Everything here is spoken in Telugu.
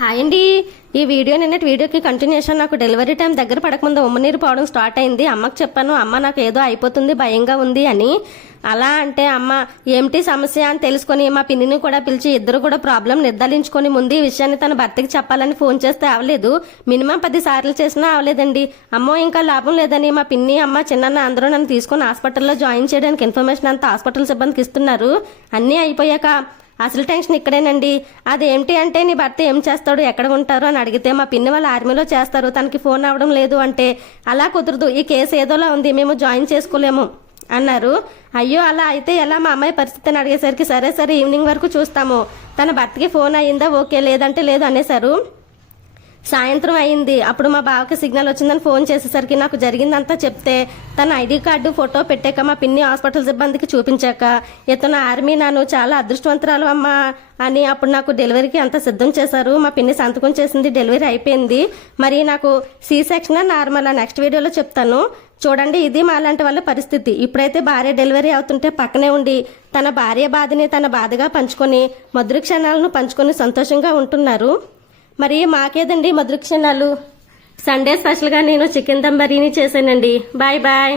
హాయ్ అండి. ఈ నిన్నటి వీడియోకి కంటిన్యూషన్. నాకు డెలివరీ టైం దగ్గర పడకముందు ఉమ్మనీరు పోవడం స్టార్ట్ అయింది. అమ్మకి చెప్పాను, అమ్మ నాకు ఏదో అయిపోతుంది, భయంగా ఉంది అని. అలా అంటే అమ్మ ఏమిటి సమస్య అని తెలుసుకొని మా పిన్నిని కూడా పిలిచి ఇద్దరు కూడా ప్రాబ్లం నిర్ధారించుకొని ముందు ఈ విషయాన్ని తన భర్తకి చెప్పాలని ఫోన్ చేస్తే అవలేదు. మినిమం 10 సార్లు చేసినా అవలేదండి. అమ్మో ఇంకా లాభం లేదని మా పిన్ని, అమ్మ, చిన్నన్న అందరూ నన్ను తీసుకొని హాస్పిటల్లో జాయిన్ చేయడానికి ఇన్ఫర్మేషన్ అంతా హాస్పిటల్ సిబ్బందికి ఇస్తున్నారు. అన్నీ అయిపోయాక అసలు టెన్షన్ ఇక్కడేనండి. అదేంటి అంటే నీ భర్త ఏం చేస్తాడు, ఎక్కడ ఉంటారు అని అడిగితే మా పిన్ని వాళ్ళు ఆర్మీలో చేస్తారు, తనకి ఫోన్ అవ్వడం లేదు అంటే అలా కుదరదు, ఈ కేసు ఏదోలా ఉంది, మేము జాయిన్ చేసుకోలేము అన్నారు. అయ్యో అలా అయితే ఎలా, మా అమ్మాయి పరిస్థితిని అడిగేసరికి సరే ఈవినింగ్ వరకు చూస్తాము, తన భర్తకి ఫోన్ అయ్యిందా ఓకే, లేదంటే లేదు అనేసారు. సాయంత్రం అయింది. అప్పుడు మా బావకి సిగ్నల్ వచ్చిందని ఫోన్ చేసేసరికి నాకు జరిగిందంతా చెప్తే తన ఐడి కార్డు ఫోటో పెట్టాక మా పిన్ని హాస్పిటల్ సిబ్బందికి చూపించాక ఇతను ఆర్మీ, నాను చాలా అదృష్టవంతురాలు అమ్మా అని అప్పుడు నాకు డెలివరీకి అంతా సిద్ధం చేశారు. మా పిన్ని సంతకం చేసింది, డెలివరీ అయిపోయింది. మరి నాకు సి సెక్షనా నార్మలా నెక్స్ట్ వీడియోలో చెప్తాను చూడండి. ఇది మాలాంటి వాళ్ళ పరిస్థితి. ఇప్పుడైతే భార్య డెలివరీ అవుతుంటే పక్కనే ఉండి తన భార్య బాధని తన బాధగా పంచుకొని మధుర క్షణాలను పంచుకొని సంతోషంగా ఉంటున్నారు. మరి మాకేదండి మధుర క్షణాలు. సండే స్పెషల్గా నేను చికెన్ దమ్ బిర్యానీ చేశానండి. Bye bye.